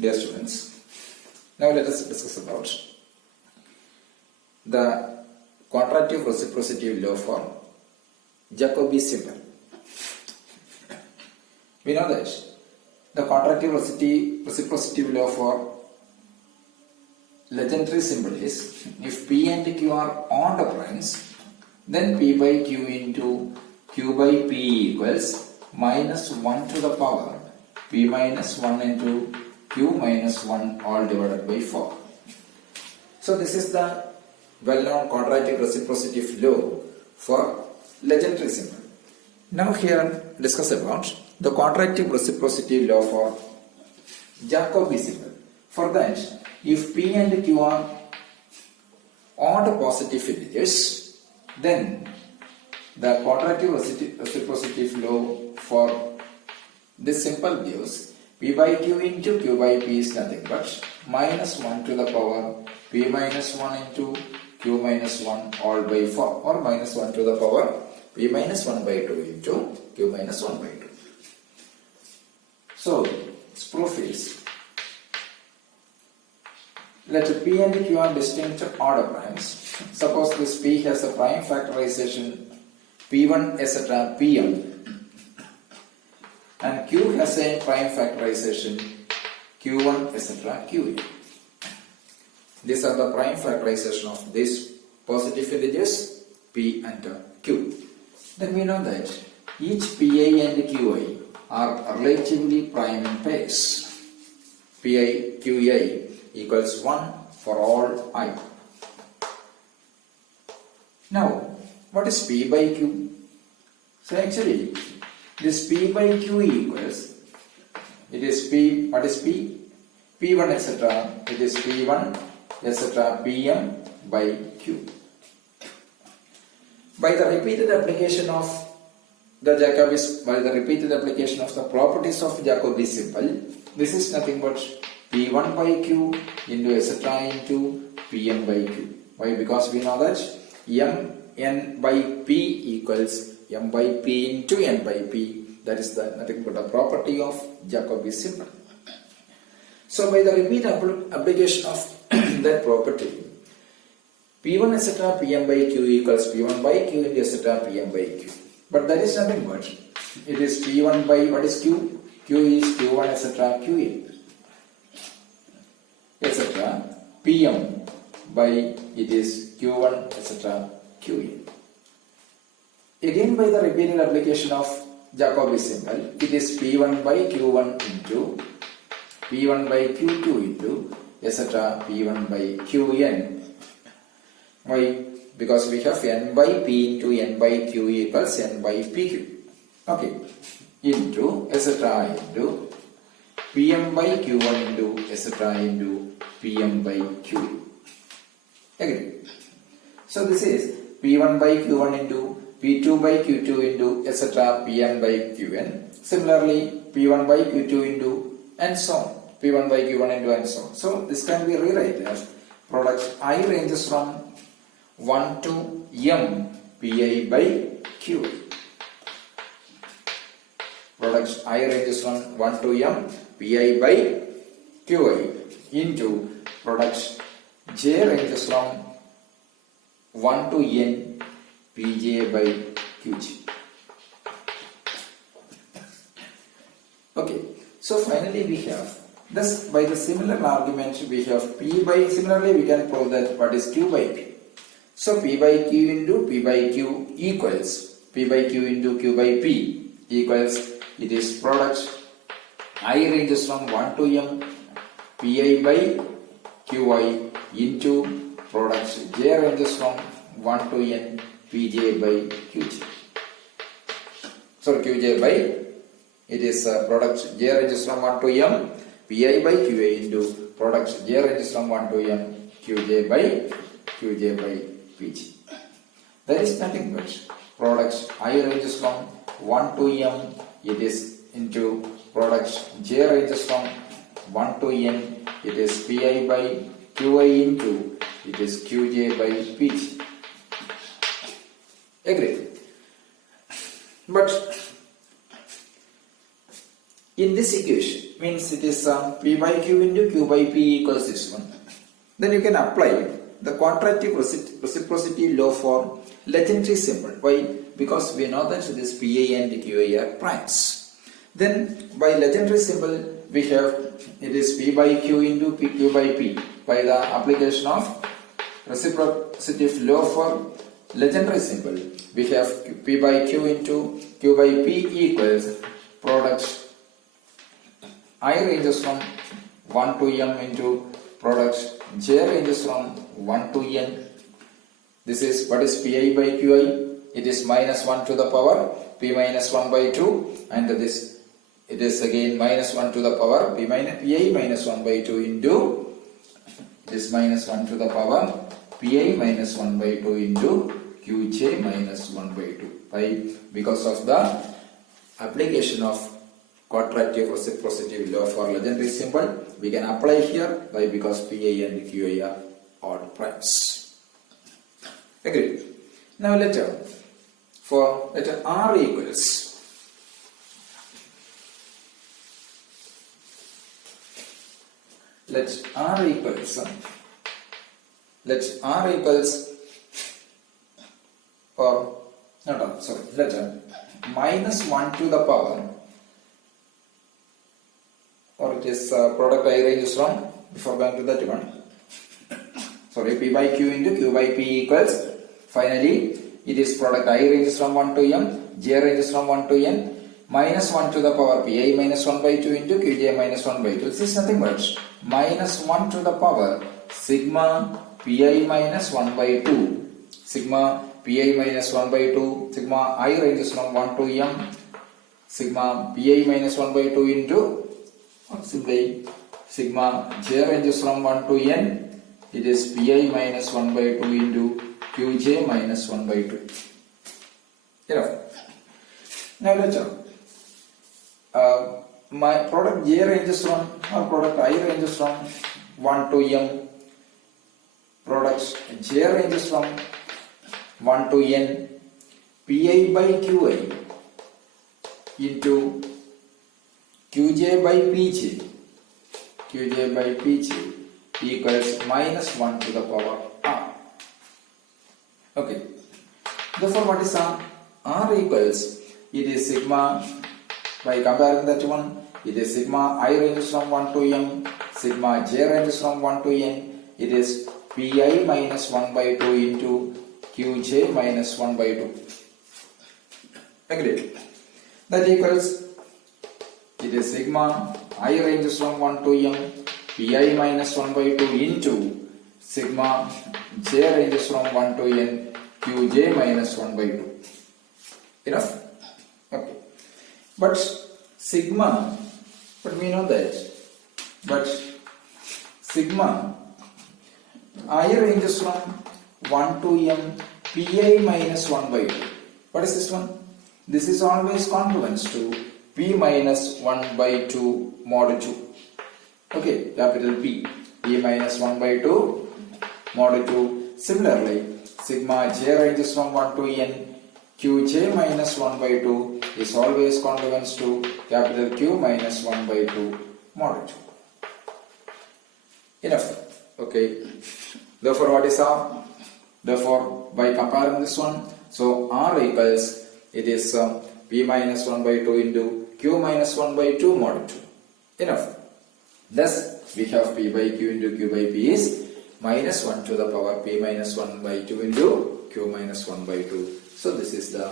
Dear students, now let us discuss about the quadratic reciprocity law for Jacobi symbol. We know that the quadratic reciprocity law for legendary symbol is if P and Q are odd primes, then P by Q into Q by P equals minus 1 to the power P minus 1 into Q minus 1 all divided by 4. So this is the well-known quadratic reciprocity law for legendary symbol. Now here discuss about the quadratic reciprocity law for Jacobi symbol. For that, if P and Q are odd positive integers, then the quadratic reciprocity law for this symbol gives P by Q into Q by P is nothing but minus 1 to the power P minus 1 into Q minus 1 all by 4, or minus 1 to the power P minus 1 by 2 into Q minus 1 by 2. So, its proof is, let P and Q are distinct order primes. Suppose this P has a prime factorization P1 etc. Pm, and Q has a prime factorization Q1 etc. Qn. These are the prime factorization of these positive integers P and Q. Then we know that each Pi and Qi are relatively prime in pairs. Pi Qi equals 1 for all I. Now, what is P by Q? So actually, this P by Q equals, it is P, what is P? P1 etc. It is P1 etc. Pm by Q. By the repeated application of the properties of Jacobi symbol, this is nothing but P1 by Q into etc. into Pm by Q. Why? Because we know that Mn by P equals M by P into N by P. That is nothing but a property of Jacobi symbol. So by the repeated application of that property, P1 etc. Pm by Q equals P1 by Q into etc. Pm by Q. But that is nothing but, it is P1 by, what is Q? Q is Q1 etc. Qn etc. Pm by, it is Q1 etc. Qn. Again by the repeated application of Jacobi symbol, it is P1 by Q1 into P1 by Q2 into etc. P1 by Qn. Why? Because we have N by P into N by Q equals N by PQ. Okay. Into etc. into Pm by Q1 into etc. into Pm by Q. Agree? So this is P1 by Q1 into P2 by Q2 into etc. Pm by Qn. Similarly, P1 by Q2 into and so on. P1 by Q1 into and so on. So this can be rewritten as product I ranges from 1 to M Pi by Q. Product I ranges from 1 to M Pi by Qi into product J ranges from 1 to N Pj by Qj. Okay, so finally we have, thus by the similar argument we have P by, similarly we can prove that what is Q by P. So P by Q into P by Q equals P by Q into Q by P equals, it is product I ranges from 1 to M Pi by Qi into product J ranges from 1 to N Pj by Qj. So Qj by, it is product J ranges from 1 to M Pi by Qa into product J ranges from 1 to M Qj by Pj. That is nothing but product I ranges from 1 to M, it is into product J ranges from 1 to N, it is Pi by Qi into, it is Qj by Pj. Agree? But in this equation, means it is P by Q into Q by P equals this one. Then you can apply the quadratic reciprocity law for legendary symbol. Why? Because we know that this PA and QA are primes. Then by legendary symbol we have it is P by Q into Q by P. By the application of reciprocity law for legendary symbol, we have P by Q into Q by P equals product I ranges from 1 to m into product J ranges from 1 to n. This is what is Pi by Qi. It is minus 1 to the power P minus 1 by 2, and this it is again minus 1 to the power Pi minus 1 by 2 into this minus 1 to the power Pi minus 1 by 2 into Qj minus 1 by 2. Why? Because of the application of quadratic reciprocity law for legendary symbol, we can apply here. Why? Because Pa and Qa are odd primes. Agreed. Now letter R equals. Let R equals let minus 1 to the power, or it is product I ranges from, before going to that one, P by Q into Q by P equals, finally it is product I ranges from 1 to m, J ranges from 1 to n, minus 1 to the power Pi minus 1 by 2 into Qj minus 1 by 2. This is nothing but minus 1 to the power sigma Pi minus 1 by 2, sigma Pi minus 1 by 2, sigma I ranges from 1 to m, sigma Pi minus 1 by 2 into, or simply sigma J ranges from 1 to n, it is Pi minus 1 by 2 into Qj minus 1 by 2. Enough. Now let's my product J ranges from, or product I ranges from 1 to m, product J ranges from 1 to n, Pi by Qi into Qj by Pj, Qj by Pj equals minus 1 to the power R. Okay. Therefore, what is R? R equals, it is sigma, by comparing that one, it is sigma I ranges from 1 to m, sigma J ranges from 1 to n, it is Pi minus 1 by 2 into Qj minus 1 by 2. Agreed. That equals, it is sigma I ranges from 1 to m, Pi minus 1 by 2 into sigma J ranges from 1 to n, Qj minus 1 by 2. Enough? Okay. But sigma, but we know that, but sigma I ranges from 1 to m, Pi minus 1 by 2. What is this one? This is always congruence to P minus 1 by 2 mod 2. Okay, capital P. P minus 1 by 2 mod 2. Similarly, sigma J ranges from 1 to n, Qj minus 1 by 2 is always congruence to capital Q minus 1 by 2 mod 2. Enough. Okay. Therefore, what is R? Therefore, by comparing this one, so R equals, it is P minus 1 by 2 into Q minus 1 by 2 mod 2. Enough. Thus, we have P by Q into Q by P is minus 1 to the power P minus 1 by 2 into Q minus 1 by 2. So, this is the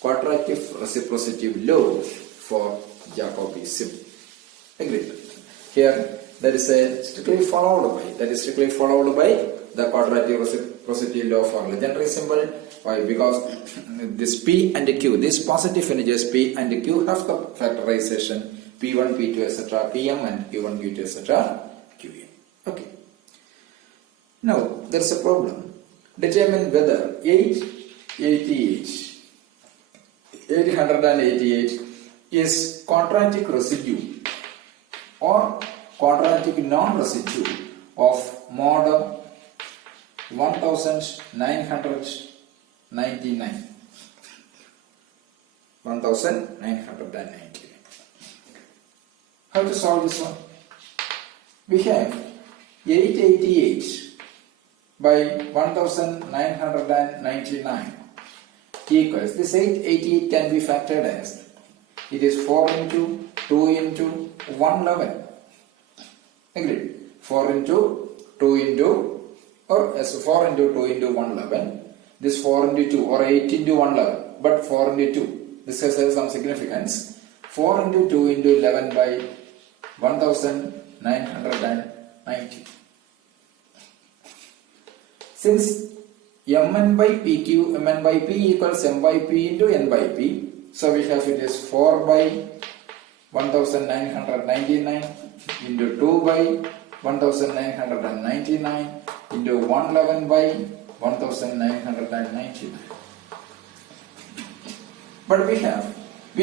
quadratic reciprocity law for Jacobi symbol. Agreed. Here, that is strictly followed by the quadratic reciprocity law for legendary symbol. Why? Because this P and Q, these positive integers P and Q have the factorization P1, P2, etc., Pm and Q1, Q2, etc., Qn. Okay. Now, there is a problem. Determine whether 888 is quadratic residue or quadratic non-residue of mod 1999. How to solve this one? We have 888 by 1999 equals, this 888 can be factored as, it is 4 into 2 into 111. Agreed? 4 into 2 into, or as 4 into 2 into 111. This 4 into 2 or 8 into 111, but 4 into 2. This has some significance. 4 into 2 into 11 by 1990. Since mn by pq, mn by p equals m by p into n by p, so we have it is 4 by 1999 into 2 by 1999 into 111 by 1999. But we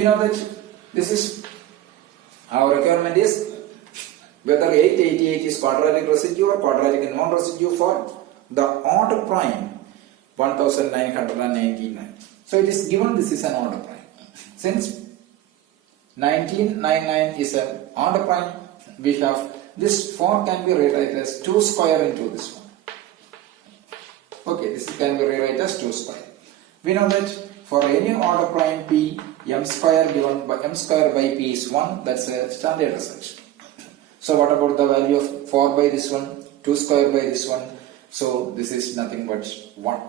know that this is, our requirement is whether 888 is quadratic residue or quadratic non-residue for the odd prime 1999. So it is given this is an odd prime. Since 1999 is an odd prime, we have this 4 can be rewritten as 2 square into this one. Okay, this can be rewritten as 2 square. We know that for any order prime p, m square given by m square by p is 1. That's a standard result. So what about the value of 4 by this one, 2 square by this one? So this is nothing but 1.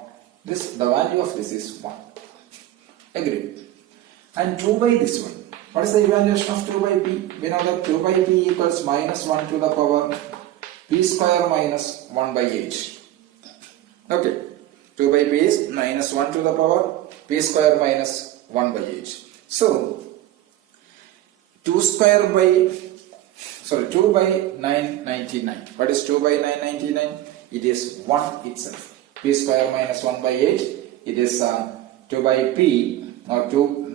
The value of this is 1. Agreed. And 2 by this one. What is the evaluation of 2 by p? We know that 2 by p equals minus 1 to the power p square minus 1 by h. Okay. 2 by p is minus 1 to the power p square minus 1 by h. So 2 by 999. What is 2 by 999? It is 1 itself. P square minus 1 by h. It is 2 by p, or 2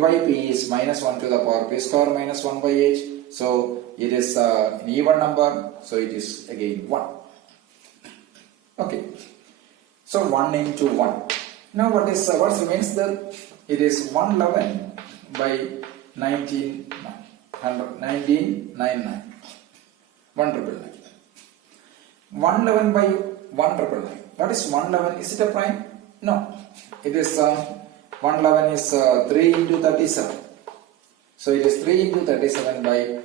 by p is minus 1 to the power p square minus 1 by h. So it is an even number. So it is again 1. Okay. So 1 into 1. Now what means that it is 111 by 1999. 199. 111 by 1999. What is 111? Is it a prime? No. It is 111 is 3 into 37. So it is 3 into 37 by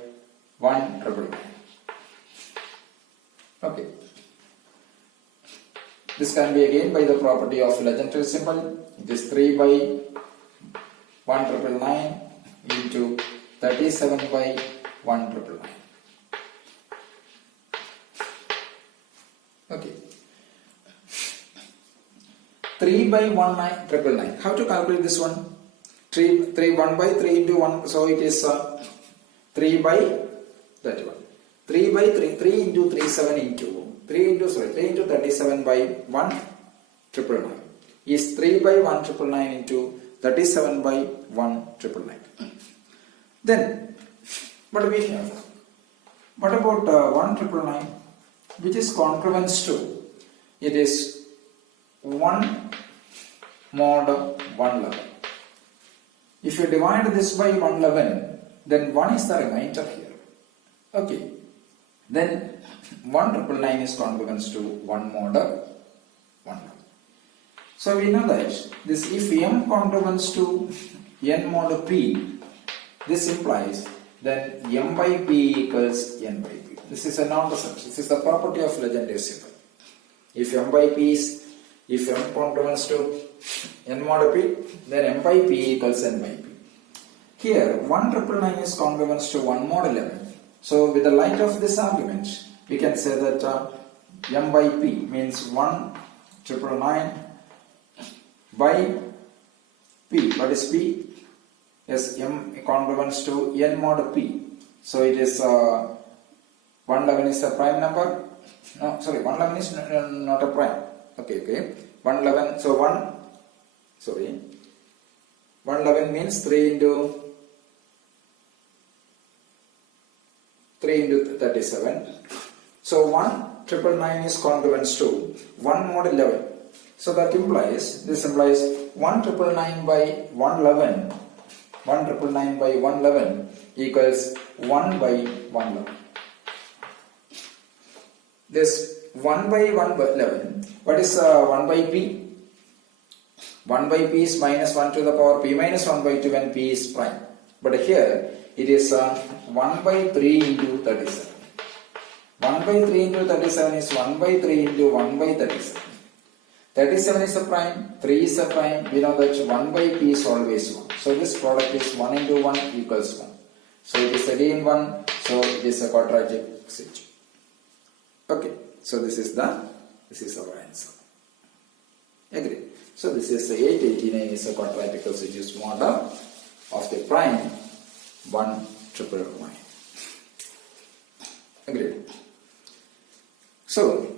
1999. Okay. This can be again by the property of legendary symbol. It is 3 by 1999 into 37 by 1999. Okay. 3 by 1999. How to calculate this one? 1 by 3 into 1. So it is 3 by that one. 3 by 3 into 37 into 3 into 37 by 1999 is 3 by 1999 into 37 by 1999. Then what do we have? What about 1999, which is congruence to, it is 1 mod 111. If you divide this by 111, then 1 is the remainder here. Okay. Then 1999 is congruence to 1 mod 111. So we know that this, if m congruence to n mod p, this implies then m by p equals n by p. This is a non-result. This is the property of legendary symbol. If m by p is, if m congruence to n mod p, then m by p equals n by p. Here 1999 is congruence to 1 mod 11. So with the light of this argument, we can say that m by p means 1999 by p. What is p? Yes, m congruence to n mod p. So it is 111 is a prime number. No, sorry, 111 is not a prime. Okay. 111. So 111 means 3 into 37. So 1999 is congruence to 1 mod 11. So that implies, this implies 1999 by 111. 1999 by 111 equals 1 by 1 level. This 1 by 1 level, what is 1 by p? 1 by p is minus 1 to the power p minus 1 by 2 when p is prime. But here it is 1 by 3 into 37. 1 by 3 into 37 is 1 by 3 into 1 by 37. 37 is a prime, 3 is a prime. We know that 1 by p is always 1. So this product is 1 into 1 equals 1. So it is again 1. So it is a quadratic situation. Okay. So this is our answer. Agree. So this is 889 is a quadratic residues model of the prime 1,999. Agreed. So